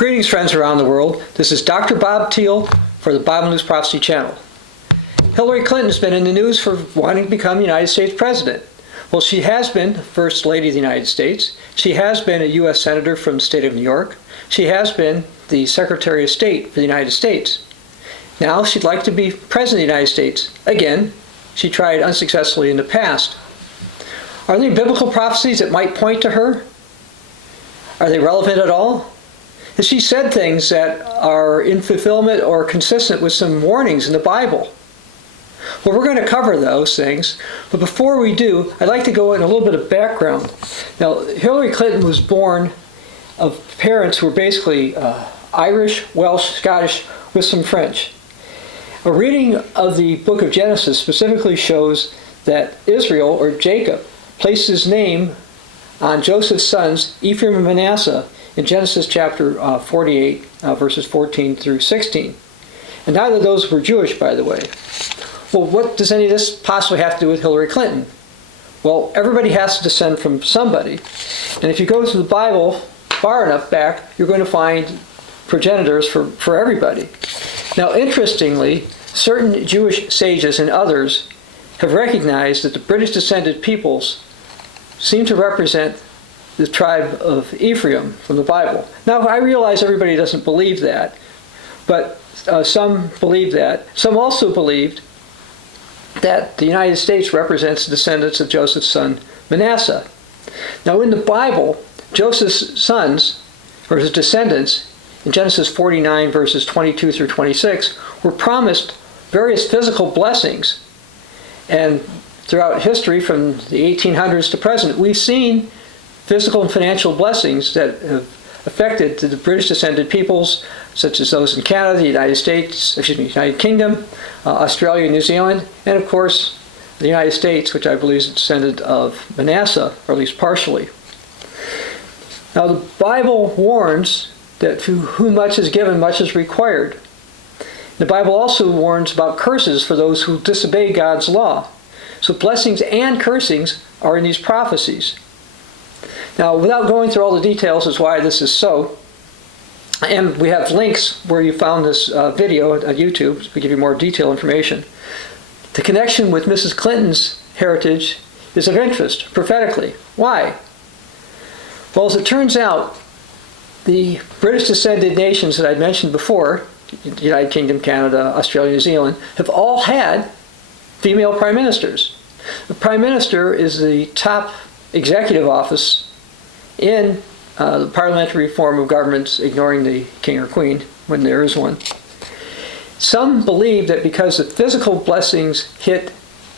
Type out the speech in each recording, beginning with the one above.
Greetings, friends around the world. This is Dr. Bob Thiel for the Bible News Prophecy Channel. Hillary Clinton's been in the news for wanting to become United States President. Well, she has been First Lady of the United States. She has been a U.S. Senator from the state of New York. She has been the Secretary of State for the United States. Now she'd like to be President of the United States. Again, she tried unsuccessfully in the past. Are there biblical prophecies that might point to her? Are they relevant at all? Has she said things that are in fulfillment or consistent with some warnings in the Bible? Well, we're going to cover those things, but before we do, I'd like to go in a little bit of background. Now, Hillary Clinton was born of parents who were basically Irish, Welsh, Scottish, with some French. A reading of the book of Genesis specifically shows that Israel, or Jacob, placed his name on Joseph's sons, Ephraim and Manasseh, in Genesis chapter 48, verses 14 through 16. And neither of those were Jewish, by the way. Well, what does any of this possibly have to do with Hillary Clinton? Well, everybody has to descend from somebody. And if you go through the Bible far enough back, you're going to find progenitors for everybody. Now, interestingly, certain Jewish sages and others have recognized that the British descended peoples seem to represent the tribe of Ephraim from the Bible. Now, I realize everybody doesn't believe that, but some believe that. Some also believed that the United States represents the descendants of Joseph's son Manasseh. Now, in the Bible, Joseph's sons, or his descendants, in Genesis 49, verses 22 through 26, were promised various physical blessings. And throughout history, from the 1800s to present, we've seen physical and financial blessings that have affected the British descended peoples, such as those in Canada, the United Kingdom, Australia, New Zealand, and of course the United States, which I believe is a descendant of Manasseh, or at least partially. Now, the Bible warns that to whom much is given, much is required. The Bible also warns about curses for those who disobey God's law. So blessings and cursings are in these prophecies. Now, without going through all the details as why this is so, and we have links where you found this video on YouTube to give you more detailed information. The connection with Mrs. Clinton's heritage is of interest, prophetically. Why? Well, as it turns out, the British descended nations that I mentioned before, the United Kingdom, Canada, Australia, New Zealand, have all had female prime ministers. The prime minister is the top executive office in the parliamentary form of government, ignoring the king or queen when there is one. Some believe that because the physical blessings hit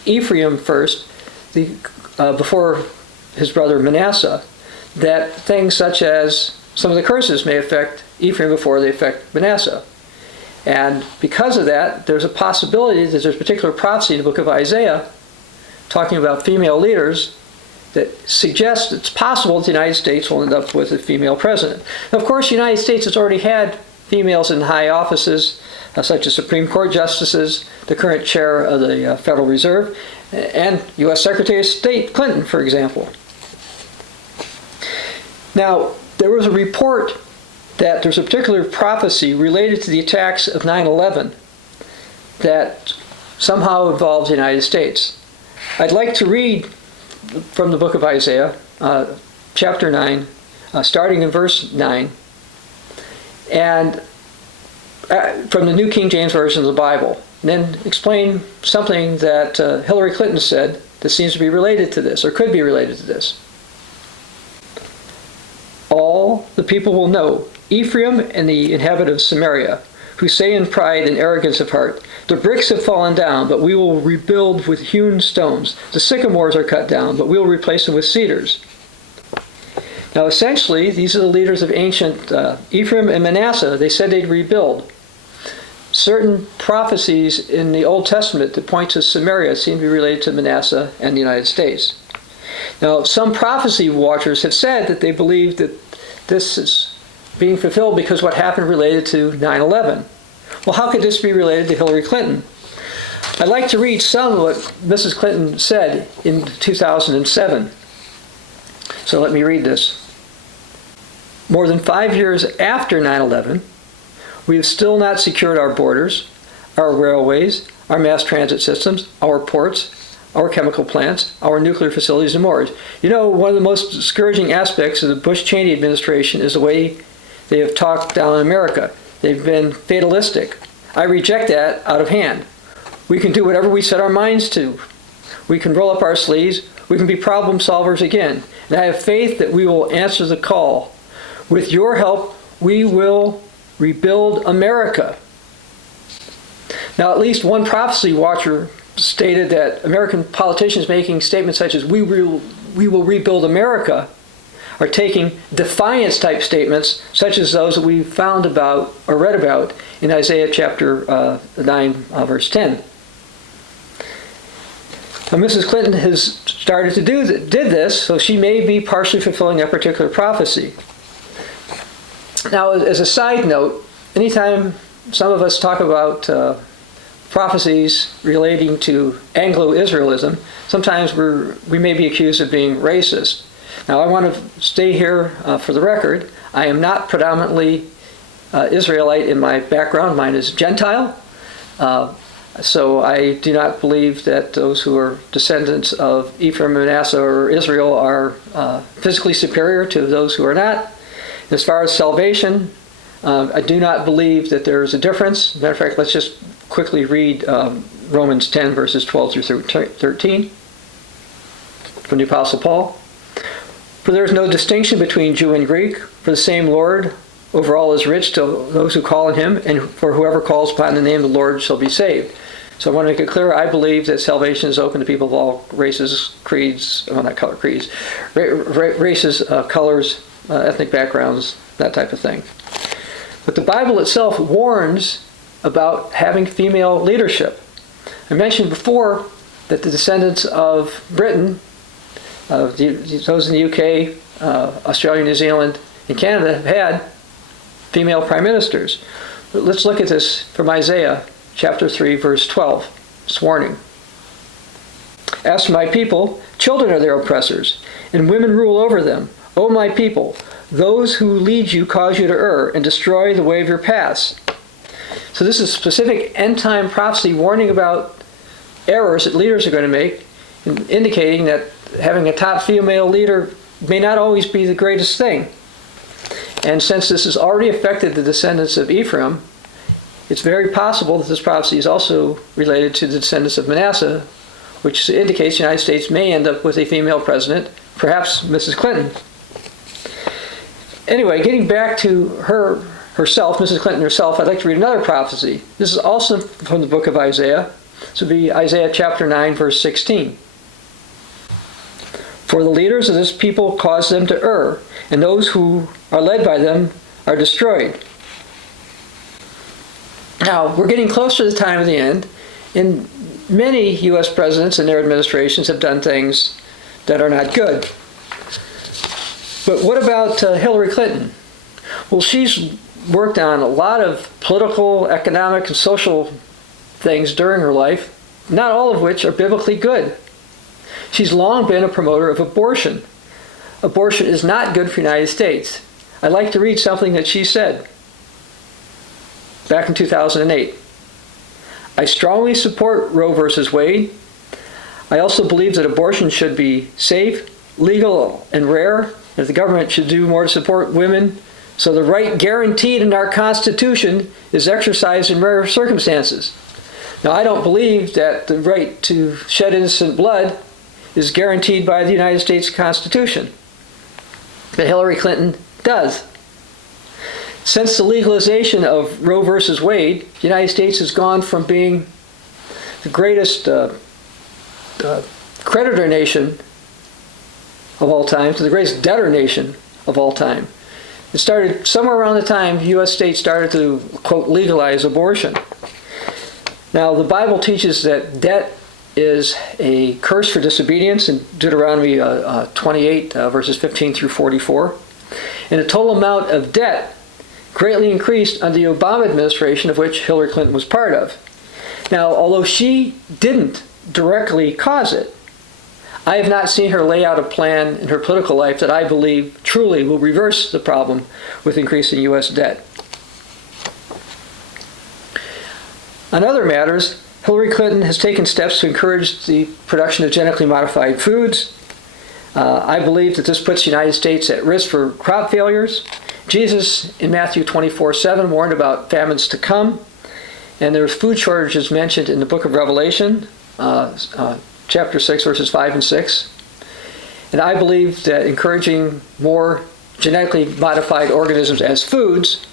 Ephraim first, before his brother Manasseh, that things such as some of the curses may affect Ephraim before they affect Manasseh. And because of that, there's a possibility that there's a particular prophecy in the book of Isaiah talking about female leaders that suggests it's possible that the United States will end up with a female president. Now, of course, the United States has already had females in high offices, such as Supreme Court justices, the current chair of the Federal Reserve, and U.S. Secretary of State Clinton, for example. Now, there was a report that there's a particular prophecy related to the attacks of 9/11 that somehow involves the United States. I'd like to read from the book of Isaiah, chapter 9, starting in verse 9, and from the New King James Version of the Bible, and then explain something that Hillary Clinton said that seems to be related to this, or could be related to this. All the people will know, Ephraim and the inhabitants of Samaria, who say in pride and arrogance of heart, the bricks have fallen down, but we will rebuild with hewn stones. The sycamores are cut down, but we will replace them with cedars. Now, essentially, these are the leaders of ancient Ephraim and Manasseh. They said they'd rebuild. Certain prophecies in the Old Testament that point to Samaria seem to be related to Manasseh and the United States. Now, some prophecy watchers have said that they believe that this is being fulfilled because what happened related to 9/11. Well, how could this be related to Hillary Clinton? I'd like to read some of what Mrs. Clinton said in 2007. So let me read this. more than 5 years after 9/11, we have still not secured our borders, our railways, our mass transit systems, our ports, our chemical plants, our nuclear facilities, and more. You know, one of the most discouraging aspects of the Bush-Cheney administration is the way they have talked down America. They've been fatalistic. I reject that out of hand. We can do whatever we set our minds to. We can roll up our sleeves. We can be problem solvers again. And I have faith that we will answer the call. With your help, we will rebuild America. Now, at least one prophecy watcher stated that American politicians making statements such as, we will rebuild America, are taking defiance-type statements, such as those that we found about or read about in Isaiah chapter 9, verse 10. Now, Mrs. Clinton has started to did this, so she may be partially fulfilling that particular prophecy. Now, as a side note, anytime some of us talk about prophecies relating to Anglo-Israelism, sometimes we may be accused of being racist. Now, I want to stay here for the record. I am not predominantly Israelite in my background. Mine is Gentile. So I do not believe that those who are descendants of Ephraim, Manasseh, or Israel are physically superior to those who are not. As far as salvation, I do not believe that there is a difference. Matter of fact, let's just quickly read Romans 10, verses 12 through 13 from the Apostle Paul. For there is no distinction between Jew and Greek, for the same Lord over all is rich to those who call on him, and for whoever calls upon the name of the Lord shall be saved. So I want to make it clear, I believe that salvation is open to people of all races, creeds, well, not color creeds, races, colors, ethnic backgrounds, that type of thing. But the Bible itself warns about having female leadership. I mentioned before that the descendants of Britain, those in the UK, Australia, New Zealand, and Canada have had female prime ministers. But let's look at this from Isaiah chapter 3, verse 12. It's warning. As for my people, children are their oppressors, and women rule over them. O my people, those who lead you cause you to err and destroy the way of your paths. So this is specific end-time prophecy warning about errors that leaders are going to make, indicating that having a top female leader may not always be the greatest thing. And since this has already affected the descendants of Ephraim, it's very possible that this prophecy is also related to the descendants of Manasseh, which indicates the United States may end up with a female president, perhaps Mrs. Clinton. Anyway, getting back to herself, Mrs. Clinton herself, I'd like to read another prophecy. This is also from the book of Isaiah. This would be Isaiah chapter 9, verse 16. For the leaders of this people cause them to err, and those who are led by them are destroyed. Now, we're getting closer to the time of the end, and many U.S. presidents and their administrations have done things that are not good. But what about Hillary Clinton? Well, she's worked on a lot of political, economic, and social things during her life, not all of which are biblically good. She's long been a promoter of abortion. Abortion is not good for the United States. I'd like to read something that she said back in 2008. I strongly support Roe versus Wade. I also believe that abortion should be safe, legal, and rare, that the government should do more to support women, so the right guaranteed in our Constitution is exercised in rare circumstances. Now, I don't believe that the right to shed innocent blood is guaranteed by the United States Constitution. But Hillary Clinton does. Since the legalization of Roe versus Wade, the United States has gone from being the greatest creditor nation of all time to the greatest debtor nation of all time. It started somewhere around the time the U.S. states started to, quote, legalize abortion. Now, the Bible teaches that debt is a curse for disobedience in Deuteronomy 28, verses 15 through 44. And the total amount of debt greatly increased under the Obama administration, of which Hillary Clinton was part of. Now, although she didn't directly cause it, I have not seen her lay out a plan in her political life that I believe truly will reverse the problem with increasing U.S. debt. On other matters, Hillary Clinton has taken steps to encourage the production of genetically modified foods. I believe that this puts the United States at risk for crop failures. Jesus in Matthew 24:7 warned about famines to come, and there's food shortages mentioned in the book of Revelation, chapter 6, verses 5 and 6. And I believe that encouraging more genetically modified organisms as foods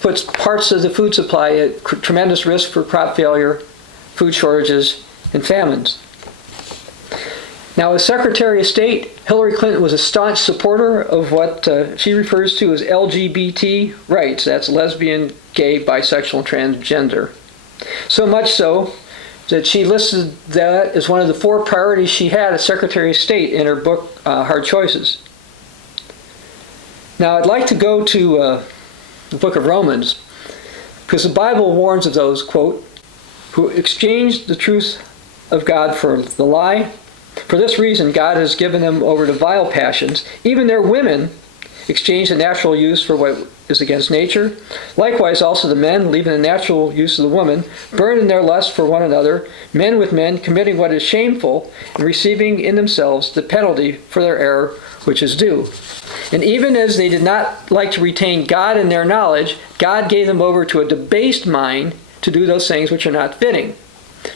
puts parts of the food supply at tremendous risk for crop failure, food shortages, and famines. Now, as Secretary of State, Hillary Clinton was a staunch supporter of what she refers to as LGBT rights. That's lesbian, gay, bisexual, and transgender. So much so that she listed that as one of the 4 priorities she had as Secretary of State in her book, Hard Choices. Now, I'd like to go to the book of Romans, because the Bible warns of those, quote, who exchanged the truth of God for the lie. For this reason, God has given them over to vile passions. Even their women exchange the natural use for what is against nature. Likewise, also the men, leaving the natural use of the woman, burn in their lust for one another, men with men, committing what is shameful, and receiving in themselves the penalty for their error which is due. And even as they did not like to retain God in their knowledge, God gave them over to a debased mind to do those things which are not fitting,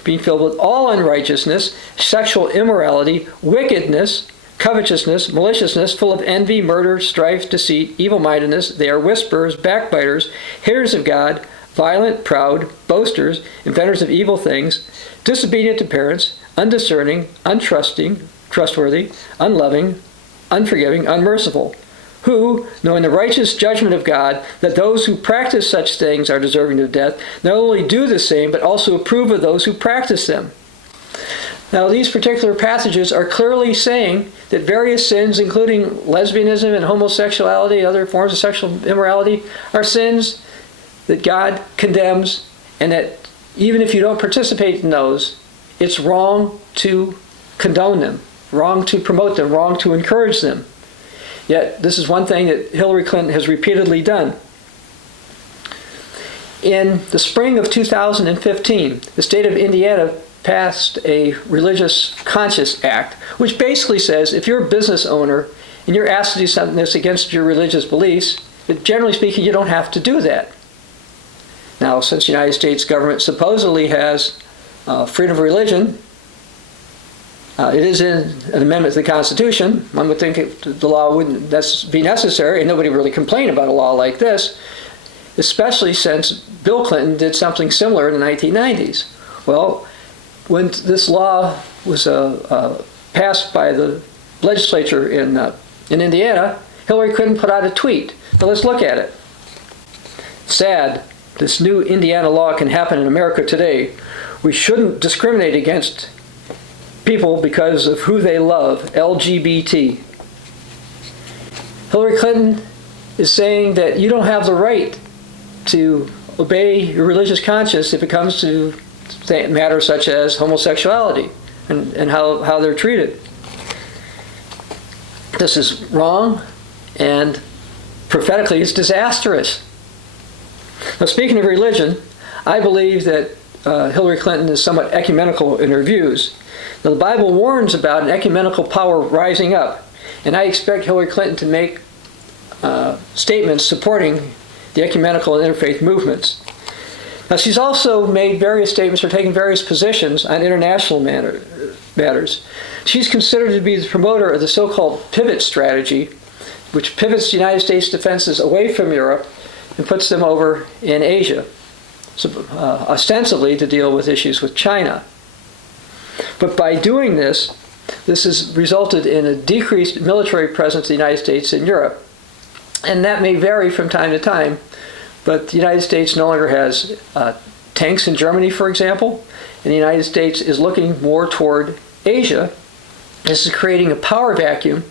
being filled with all unrighteousness, sexual immorality, wickedness, covetousness, maliciousness, full of envy, murder, strife, deceit, evil-mindedness. They are whisperers, backbiters, haters of God, violent, proud, boasters, inventors of evil things, disobedient to parents, undiscerning, trustworthy, unloving, unforgiving, unmerciful, who, knowing the righteous judgment of God, that those who practice such things are deserving of death, not only do the same, but also approve of those who practice them. Now, these particular passages are clearly saying that various sins, including lesbianism and homosexuality and other forms of sexual immorality, are sins that God condemns, and that even if you don't participate in those, it's wrong to condone them, wrong to promote them, wrong to encourage them. Yet, this is one thing that Hillary Clinton has repeatedly done. In the spring of 2015, the state of Indiana passed a Religious Conscience Act, which basically says if you're a business owner and you're asked to do something that's against your religious beliefs, but generally speaking, you don't have to do that. Now, since the United States government supposedly has freedom of religion, it is in an amendment to the Constitution. One would think the law wouldn't be necessary, and nobody would really complain about a law like this, especially since Bill Clinton did something similar in the 1990s. Well, when this law was passed by the legislature in Indiana, Hillary Clinton put out a tweet. Now let's look at it. Sad, this new Indiana law can happen in America today. We shouldn't discriminate against people because of who they love, LGBT. Hillary Clinton is saying that you don't have the right to obey your religious conscience if it comes to matters such as homosexuality and how they're treated. This is wrong, and prophetically it's disastrous. Now, speaking of religion, I believe that Hillary Clinton is somewhat ecumenical in her views. Now, the Bible warns about an ecumenical power rising up, and I expect Hillary Clinton to make statements supporting the ecumenical and interfaith movements. Now, she's also made various statements or taken various positions on international matters. She's considered to be the promoter of the so-called pivot strategy, which pivots the United States defenses away from Europe and puts them over in Asia, ostensibly to deal with issues with China. But by doing this has resulted in a decreased military presence of the United States in Europe. And that may vary from time to time, but the United States no longer has tanks in Germany, for example, and the United States is looking more toward Asia. This is creating a power vacuum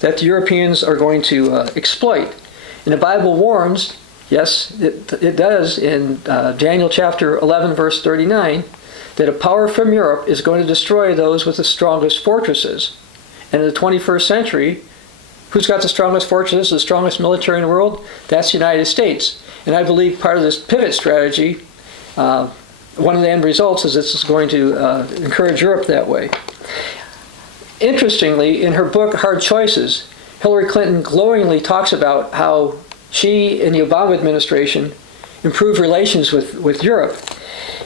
that the Europeans are going to exploit. And the Bible warns, yes, it does in Daniel chapter 11, verse 39, that a power from Europe is going to destroy those with the strongest fortresses. And in the 21st century, who's got the strongest fortresses, the strongest military in the world? That's the United States. And I believe part of this pivot strategy, one of the end results is this is going to encourage Europe that way. Interestingly, in her book, Hard Choices, Hillary Clinton glowingly talks about how she and the Obama administration improved relations with Europe.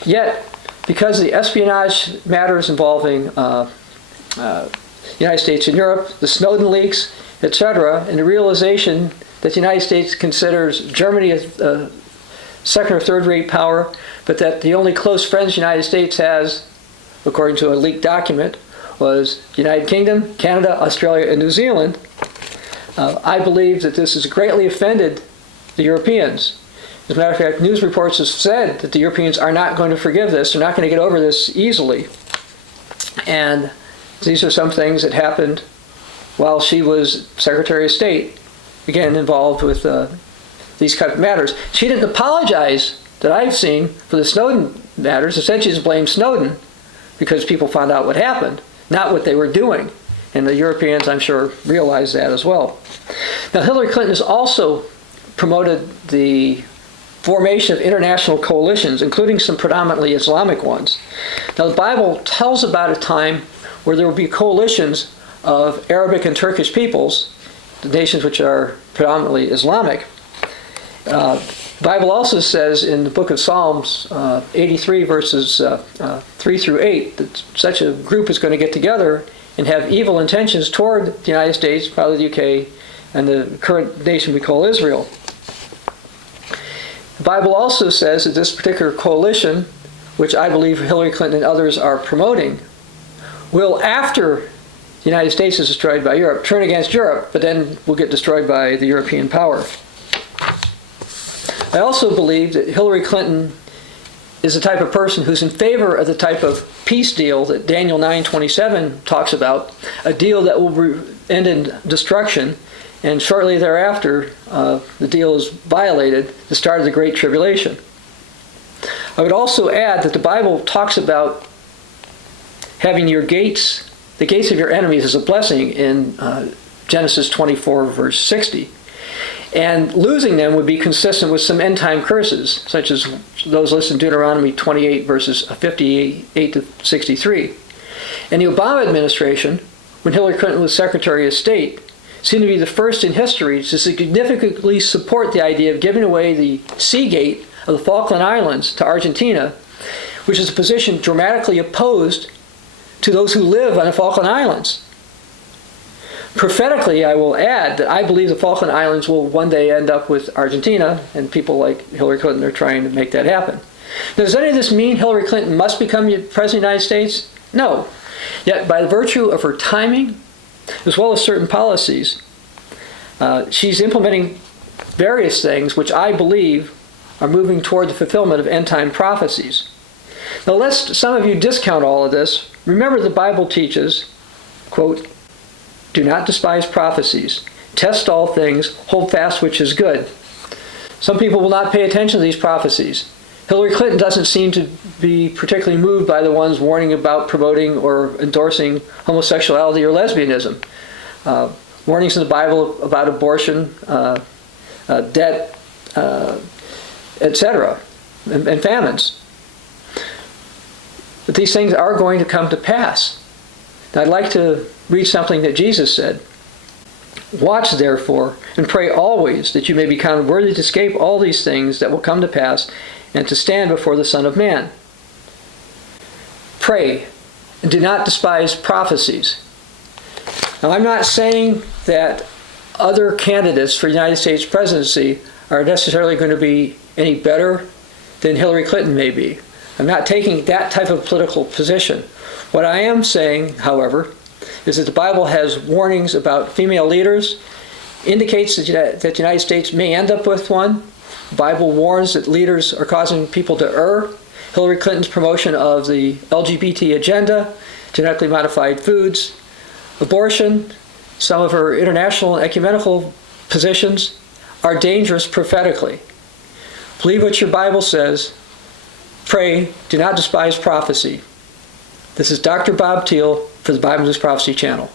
Yet, because of the espionage matters involving the United States and Europe, the Snowden leaks, etc., and the realization that the United States considers Germany a second or third-rate power, but that the only close friends the United States has, according to a leaked document, was the United Kingdom, Canada, Australia, and New Zealand. I believe that this has greatly offended the Europeans. As a matter of fact, news reports have said that the Europeans are not going to forgive this. They're not going to get over this easily. And these are some things that happened while she was Secretary of State, again, involved with these kind of matters. She didn't apologize, that I've seen, for the Snowden matters. Essentially, just blamed Snowden because people found out what happened, not what they were doing. And the Europeans, I'm sure, realized that as well. Now, Hillary Clinton has also promoted the formation of international coalitions, including some predominantly Islamic ones. Now, the Bible tells about a time where there will be coalitions of Arabic and Turkish peoples, the nations which are predominantly Islamic. The Bible also says in the book of Psalms 83, verses 3 through 8, that such a group is going to get together and have evil intentions toward the United States, probably the UK, and the current nation we call Israel. The Bible also says that this particular coalition, which I believe Hillary Clinton and others are promoting, will, after the United States is destroyed by Europe, turn against Europe, but then will get destroyed by the European power. I also believe that Hillary Clinton is the type of person who's in favor of the type of peace deal that Daniel 9:27 talks about, a deal that will end in destruction, and shortly thereafter the deal is violated, the start of the Great Tribulation. I would also add that the Bible talks about having your gates, the gates of your enemies, as a blessing in Genesis 24, verse 60. And losing them would be consistent with some end-time curses, such as those listed in Deuteronomy 28, verses 58 to 63. And the Obama administration, when Hillary Clinton was Secretary of State, seemed to be the first in history to significantly support the idea of giving away the sea gate of the Falkland Islands to Argentina, which is a position dramatically opposed to those who live on the Falkland Islands. Prophetically, I will add that I believe the Falkland Islands will one day end up with Argentina, and people like Hillary Clinton are trying to make that happen. Now, does any of this mean Hillary Clinton must become President of the United States? No. Yet, by virtue of her timing, as well as certain policies, she's implementing various things which I believe are moving toward the fulfillment of end-time prophecies. Now, lest some of you discount all of this, remember the Bible teaches, quote, "Do not despise prophecies. Test all things. Hold fast which is good." Some people will not pay attention to these prophecies. Hillary Clinton doesn't seem to be particularly moved by the ones warning about promoting or endorsing homosexuality or lesbianism. Warnings in the Bible about abortion, debt, etc., and famines. But these things are going to come to pass. Now, I'd like to read something that Jesus said. "Watch, therefore, and pray always that you may be counted worthy to escape all these things that will come to pass and to stand before the Son of Man." Pray, and do not despise prophecies. Now, I'm not saying that other candidates for United States presidency are necessarily going to be any better than Hillary Clinton may be. I'm not taking that type of political position. What I am saying, however, is that the Bible has warnings about female leaders, indicates that the United States may end up with one. The Bible warns that leaders are causing people to err. Hillary Clinton's promotion of the LGBT agenda, genetically modified foods, abortion, some of her international and ecumenical positions are dangerous prophetically. Believe what your Bible says, Pray, do not despise prophecy. This is Dr. Bob Thiel for the Bible News Prophecy Channel.